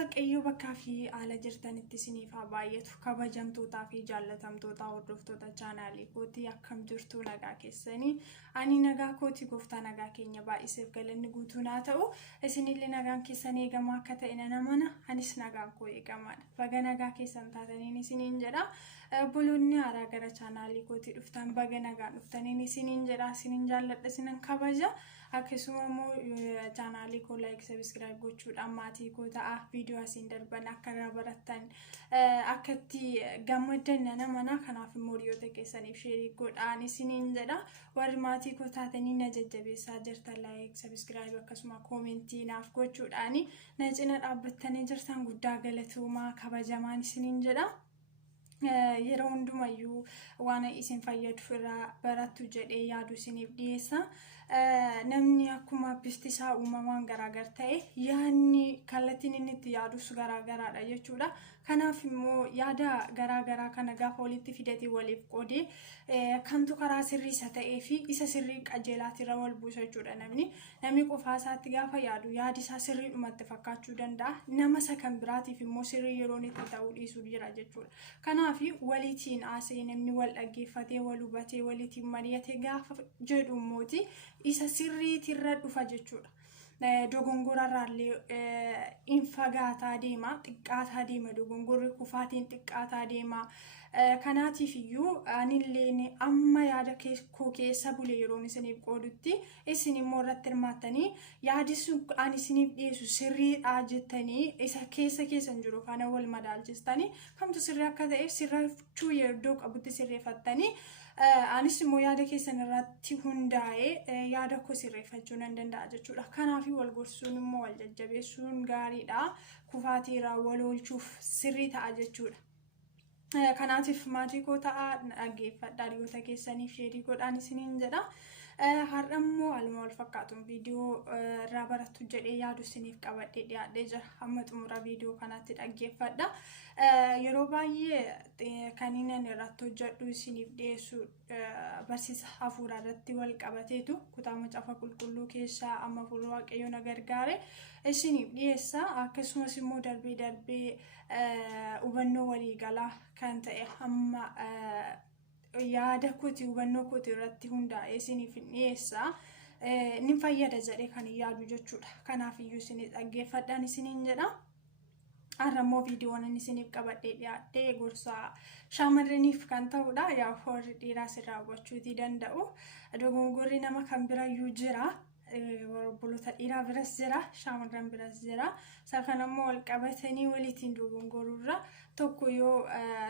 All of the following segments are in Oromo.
waaqayyo bakka fi haala jirtanitti isiniif haa baay'atu. Kabajamtootaa fi jaallatamtoota hordoftoota chaanaalii kootii akkam jirtu nagaa keessanii. Ani nagaa kootii gooftaa nagaa keenya baay'iseef galanni guutuu naa ta'u. Isinillee nagaan keessan eegamaa akka ta'e nan amana. Anis nagaan koo eegamaadha. Baga nagaa keessan taataniin isiniin jedha. Obboloonni haaraa gara chaanaalii kootii dhuftan baga nagaan dhuftaniin isiniin jedha. Isiniin jaalladha, isinan kabaja. Akkasuma immoo chaanaalii koo like subscribe gochuudhaan maatii koo ta'a. Viidiyoo asiin darban akka irraa barattan akka itti gammaddan nan amana. Kanaaf immoo hiriyoota keessaniif sheerii godhaan isiniin jedha. Warri maatii koo taatanii na jajjabeessaa jirtan like subscribe akkasuma koomentii naaf gochuudhaan na cina dhaabbattanii jirtan guddaa galatoomaa kabajamaan isiniin jedha. Yeroo hundumayyuu waan isin fayyadu irraa barattu jedhee yaadu isiniif dhiyeessa. Namni akkuma bifti isaa uumamaan garagar ta'e yaadni kallattiin inni itti yaadus garagaraadha jechuudha. Kanaaf immoo yaada garagaraa kana gaafa walitti fidatee waliif qoodee kamtu karaa sirrii isa ta'ee fi isa sirrii qajeelaatirra wal buusa jechuudha. Namni qofaa isaatti gaafa yaadu yaadi isaa sirriidhumatti fakkaachuu danda'a. Nama isa kan biraatiif immoo sirrii yeroon itti ta'uu dhiisuu jira jechuudha. Kanaaf waliitiin haasa'ee namni wal dhaggeeffatee wal hubatee waliitiin mari'atee gaafa jedhu immooti isa sirriitirra dhufa jechuudha. Dogongorarraallee in fagaataa deema, xiqqaataa deema, dogongorri kufaatiin xiqqaataa deema. Kanaatiif iyyuu anillee amma yaada koo keessa bule yeroon isiniif qoodutti isin immoo irratti hirmaattanii yaadi sun ani isiniif dhiyeessu sirriidha jettanii isa keessa keessan jiru kana wal madaalchistanii kamtu sirrii akka ta'eef sirrachuu yeroo qabutti sirreeffattanii anis immoo yaada keessan irratti hundaa'ee yaada koo sirreeffachuu nan danda'a jechuudha. Kanaaf wal gorsuun immoo wal jajjabeessuun gaariidha. Kufaatiirraa wal oolchuuf sirrii ta'a jechuudha. Kanaatiif maatii koo ta'a dhaggeeffadhaa, hiriyoota keessaniif sheerii godhaan isiniin jedha. Har'a immoo haaluma wal fakkaatuun viidiyoo irraa barattu jedhee yaadu isiniif qabadhee dhiyaadhee jira. Hamma xumura viidiyoo kanaatti dhaggeeffadha. Yeroo baay'ee kan inni irratti hojjedhu isiniif dhiyeessu barsiisa hafuuraa irratti wal qabateetu kutaa macaafa qulqulluu keessaa amma fuula waaqayyoo na gargaare isiniif dhiyeessa. Akkasumas immoo darbee hubannoo waliigalaa kan ta'e amma yaada kooti hubannoo kooti irratti hundaa'ee isiniif dhiyeessa. Ni fayyada jedhee kan yaadu jechuudha. Kanaaf iyyuu isiniif dhaggeeffadhaan isiniin jedha. Har'a immoo viidiyoon inni isiniif qabadhee dhiyaadhee gorsa shaamarraniif kan ta'udha. Yaa warri dhiiraas irraa hubachuutii danda'u. Dogongorri nama kan birayyuu jira. Obboloota dhiiraa biras jira, shaamarran biras jira. Isa kana immoo wal qabatanii waliitiin dogongorurra tokko yoo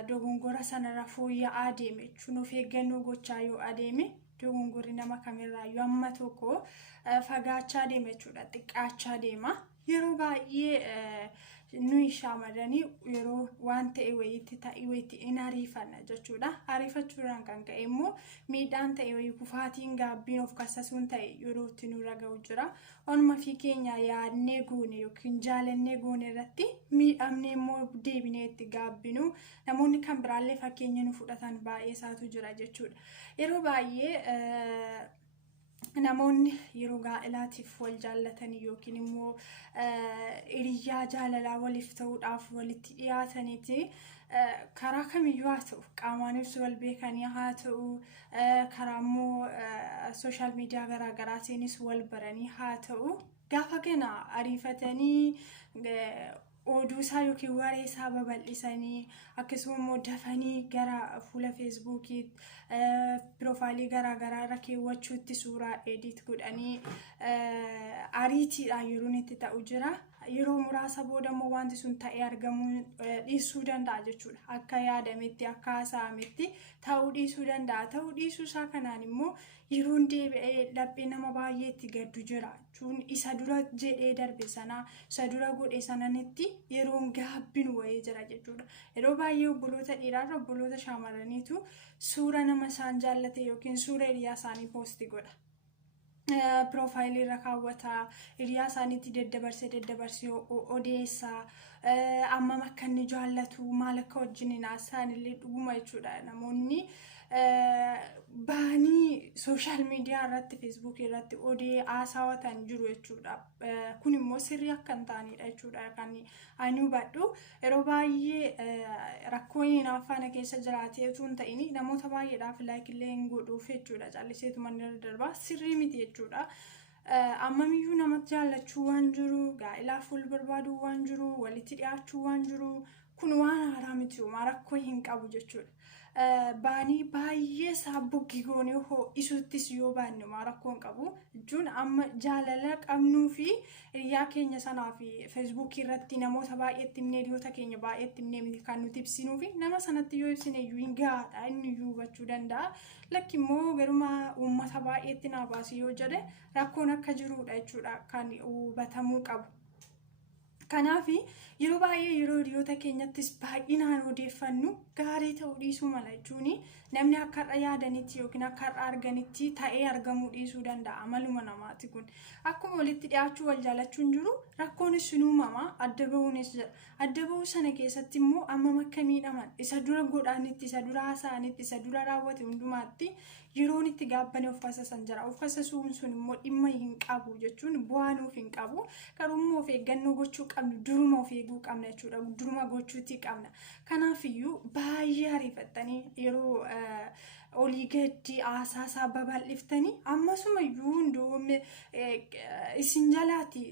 dogongora sanarra fooyya'aa deeme jechuun of eeggannoo gochaa yoo adeeme dogongorri nama kamirraayyuu amma tokko fagaachaa deema jechuudha, xiqqaachaa deema. Yeroo baay'ee nuyi shaamarranii yeroo waan ta'e wayiitti ta'e wayiitti in ariifanna jechuudha. Ariifachuudhaan kan ka'e immoo miidhaan ta'e wayii kufaatiin gaabbiin of kassasuun ta'e yeroo itti nurra ga'u jira. Onuma fi keenya yaadnee goone yookiin jaalannee goone irratti miidhamnee immoo deebinee itti gaabbinu namoonni kan biraallee fakkeenya nu fudhatan baay'ee isaatu jira jechuudha. Yeroo baay'ee namoonni yeroo gaa'elaatiif wal jaallatanii yookiin immoo hiriyaa jaalalaa waliif ta'uudhaaf walitti dhiyaataniiti karaa kamiyyuu haa ta'u qaamaanis wal beekanii haa ta'u karaa immoo sooshaal miidiyaa garaagaraatiinis wal baranii haa ta'u gaafa kana ariifatanii oduu isaa yookiin waree isaa babal'isanii akkasuma immoo dafanii gara fuula feesbuukii piroofaayilii garaagaraa irra keewwachuutti suuraa edit godhanii ariitiidhaan yeroon itti ta'u jira. Yeroo muraasa booda immoo wanti sun ta'ee argamuu dhiisuu danda'a jechuudha. Akka yaadametti akka haasa'ametti ta'uu dhiisuu danda'a. Ta'uu dhiisuu isaa kanaan immoo yeroon deebi'ee laphee nama baay'eetti gaddu jira jechuun isa dura jedhee darbe sanaa isa dura godhe sananitti yeroon gaabbinu wayii jira jechuudha. Yeroo baay'ee obboloota dhiiraarra obboloota shaamarraniitu suura nama isaan jaallate yookiin suura hiriyaa isaanii poosti godha. Profaayilii irra kaawwataa, hiriyaa isaaniitti daddabarsee odeessaa, ammam akka inni jaallatu maal akka wajjin haasa'an illee dhuguma jechuudha. Namoonni bahanii sooshaal miidiyaa irratti feesbuukii irratti odee haasawatan jiru jechuudha. Kun immoo sirrii akka hin taanedha jechuudha kan ani hubadhu. Yeroo baay'ee rakkoo afaan keessa jiraatee utuu hin ta'in namoota baay'eedhaaf laayikillee hin godhuuf jechuudha. Calliseetu manni darbaa sirrii miti jechuudha. Ammamiyyuu namatti jaallachuu waan jiru, gaa'elaaf wal barbaaduu waan jiru, walitti dhiyaachuu waan jiru, kun waan haaraa miti rakkoo hin qabu jechuudha. Baanii baay'ee saabbuggii goonee ho'isuuttis yoo baanne rakkoo hin qabu jechuun amma jaalala qabnuu fi hiriyaa keenya sanaa fi feesbuukii irratti namoota baay'eetti himnee hiriyoota keenya baay'eetti himnee miti kan nuti ibsinuu fi nama sanatti yoo ibsine iyyuu hin gahaadha inni iyyuu hubachuu danda'a. Lakki immoo garuma uummata baay'eetti naa baasii yoo jedhe rakkoon akka jirudha jechuudha kan hubatamuu qabu. Kanaaf yeroo baay'ee yeroo hiriyoota keenyattis baay'inaan odeeffannu gaarii ta'uu dhiisuu mala jechuun namni akka har'a yaadanitti yookiin akka har'a arganitti ta'ee argamuu dhiisuu danda'a maluma namaati kun. Akkuma walitti dhiyaachuu wal jaalachuun jiru rakkoonis ni uumama adda bahuunis jira. Adda bahuu sana keessatti immoo amma akka miidhaman isa dura godhaanitti isa dura haasa'anitti isa dura raawwate hundumaatti yeroon itti gaabbane of kasasan jira. Of kasasuun sun immoo dhimma hin qabu jechuun bu'aa nuuf hin qabu. Garuu of eeggannoo gochuu qabnu duruma of eeguu qabna jechuudha. Duruma gochuutti qabna. Kanaafiyyuu baay'ee ariifattanii yeroo olii gadi haasaa babal'iftanii ammasumayyuu hundoomme isin jalaati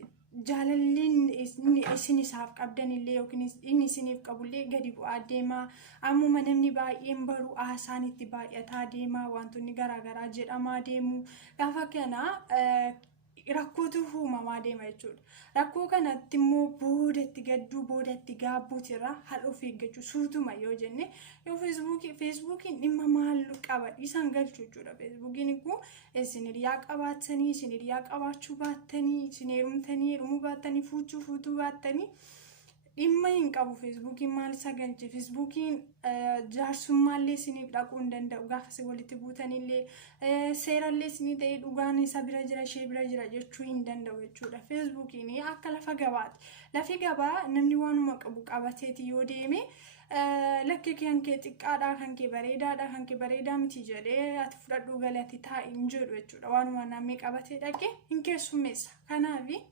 jaalalliin isin isaaf qabdanillee yookiin inni isiniif qabullee gadi bu'aa deemaa. Ammuma namni baay'een baru haasaan itti baay'ataa deemaa wantoonni garaagaraa jedhamaa deemu. Gaafa kana rakkootu uumamaa deema jechuudha. Rakkoo kanatti immoo boodatti gadduu boodatti gaabbuutirraa haala of eeggachuu suutuma yoo jenne yoo feesbuukiin dhimma maal qaba isaan galchu jechuudha. Feesbuukiin kun isin hiriyaa qabaatanii isin hiriyaa qabaachuu baattanii isin heerumtanii heerumuu baattanii fuutuu baattanii dhimma hin qabu. Feesbuukiin maal isa galche feesbuukiin jaarsummallee isiniif dhaquu hin danda'u gaafa isin walitti buutanillee seerallee isinii ta'ee dhugaan isa bira jira ishee bira jira jechuu hin danda'u jechuudha. Feesbuukiin akka lafa gabaati. Lafi gabaa namni waanuma qabu qabateeti yoo deeme lakkee kan kee xiqqaadhaa kan kee bareedaadhaa kan kee bareedaa miti jedhee ati fudhadhuu galee ati taa'e hin jedhu jechuudha. Waanuma namni qabatee dhaqee hin keessummeessa. Kanaafi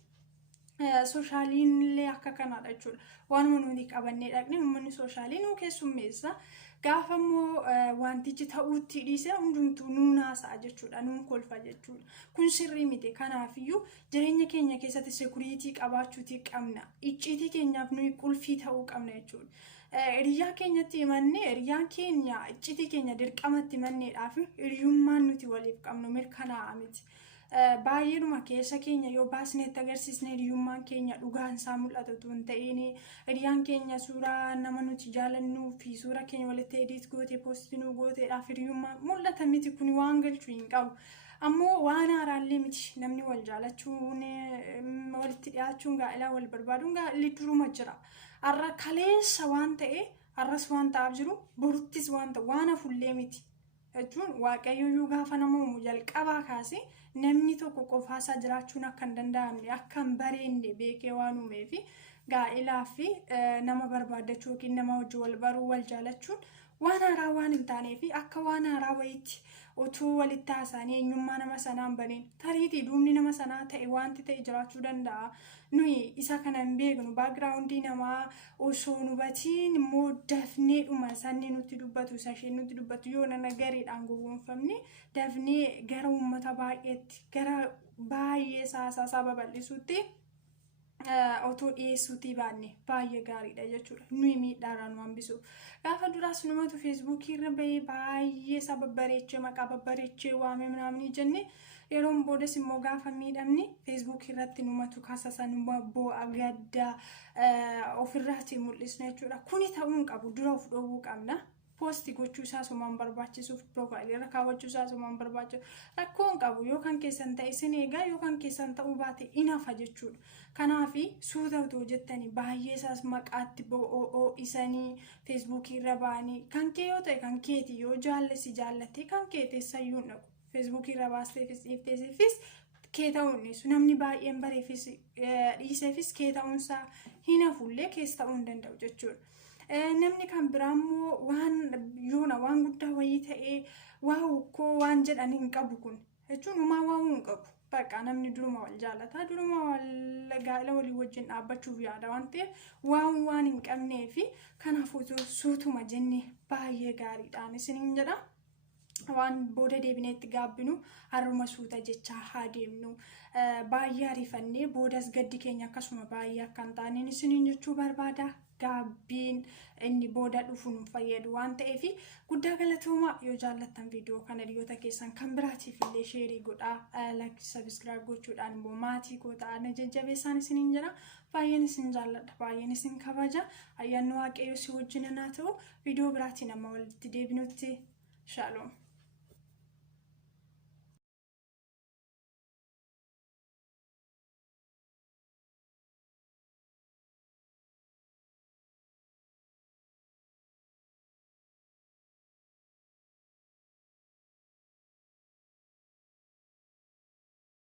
sooshaaliin illee akka kanaadha jechuudha. Waanuma nuti qabannee dhaqne uummanni sooshaaliin nu keessummeessa. Gaafa immoo wantichi ta'uutti dhiise hundumtuu nuun haasa'a jechuudha. Nuun kolfa jechuudha. Kun sirrii miti. Kanaafiyyuu jireenya keenya keessatti sekuriitii qabaachuutii qabna. Icciitii keenyaaf nuyi qulfii ta'uu qabna jechuudha. Hiriyaa keenyatti himannee hiriyaan keenya icciitii keenya dirqamatti himanneedhaaf hiriyummaan nuti waliif qabnu mirkanaa'a miti. Baay'eedhuma keessa keenya yoo baasneetti agarsiisne hiriyummaan keenya dhugaan isaa mul'atu utuu hin ta'in hiriyaan keenya suuraa nama nuti jaallannuu fi suuraa keenya walitti edit gootee poostinuu gooteedhaaf hiriyummaan mul'ata miti. Kun waan galchuu hin qabu. Ammoo waan haaraallee miti. Namni wal jaalachuun walitti dhiyaachuun gaa'elaa wal barbaaduun gaa'elli duruma jira. Har'a kaleessa waan ta'e har'as waan ta'aaf jiru boruttis waan ta'u waan hafullee miti. Jechuun waaqayyoyyuu gaafa nama uumu jalqabaa kaasee namni tokko qofaasaa jiraachuun akka hin danda'amne akka hin bareenne beekee waan uumeef gaa'elaa fi nama barbaadachuu yookiin nama wajjin wal baruu wal jaalachuun waan haaraa waan hin taaneef akka waan haaraa wayiitti utuu walitti haasa'anii eenyummaa nama sanaan baneen tariitii duubni nama sanaa ta'e wanti ta'e jiraachuu danda'a. Nuyi isa kana hin beeknu baagiraawundii namaa osoo nu hubatiin immoo dafnee dhuma sanni nutti dubbatu isa isheen nutti dubbatu yoo nana gareedhaan gowwoomfamne dafnee gara uummata baay'eetti gara baay'ee saasaa babal'isuutti otoo dhiyeessuutii baanne baay'ee gaariidha jechuudha. Nuyi miidhaarraa nu hambisu. Gaafa duraas numatu feesbuukii irra bahee baay'ee isa babbareechee maqaa babbareechee waamee namni jenne yeroon boodas immoo gaafa miidhamne feesbuukii irratti numatu kasasan bo'aa gaddaa ofirraatti mul'isna jechuudha. Kuni ta'uu hin qabu. Dura of dhoowwuu qabna. Posti gochuu isaa sumaan barbaachisuuf profaayilii irra kaawwachuu isaa sumaan barbaachisu rakkoo hin qabu. Yoo kan keessan ta'e isin eegaa yoo kan keessan ta'uu baate inafa jechuudha. Kanaafi suuta utoo jettanii baay'ee isaas maqaatti bo'oo isanii feesbuukii irra ba'anii kan kee yoo ta'e kan keeti yoo jaallatte kan kee teessayyuu hin dhaqu. Feesbuukii irra baasteefis dhiifteefis kee ta'uun dhiisu namni baay'een bareefis dhiiseefis kee ta'uunsaa hin hafullee keessa ta'uu hin danda'u jechuudha. namni kan biraammoo waan yoona waan guddaa wayii ta'ee waaw koo waan jedhan hin qabu kun jechuun uumaa waa'uu hin qabu. Bakka namni duruma wal jaalataa duruma wal gaa'ela walii wajjin dhaabbachuuf yaada waan ta'eef waan hin qabnee fi kanaafuu suutuma jennee baay'ee gaariidhaan isiniin jedha. Waan booda deebineetti gaabbinu harruma suuta jechaa haa deemnu. Baay'ee ariifannee boodas gaddi keenya akkasuma baay'ee akka hin taaneen isiniin jechuu barbaada. Gaabbiin inni booda dhufu nu fayyadu waan ta'eef guddaa galatoomaa. Yoo jaallattan viidiyoo kana hiriyoota keessan kan biraatiif illee sheerii godhaa, like subscribe gochuudhaan immoo maatii koo ta'an jajjabeessaan isiniin jedha. Baay'een isin jaalladha, baay'een isin kabaja. Ayyaanni Waaqayyoo si wajjin haa ta'u. Viidiyoo biraatiin amma walitti deebinutti shalom.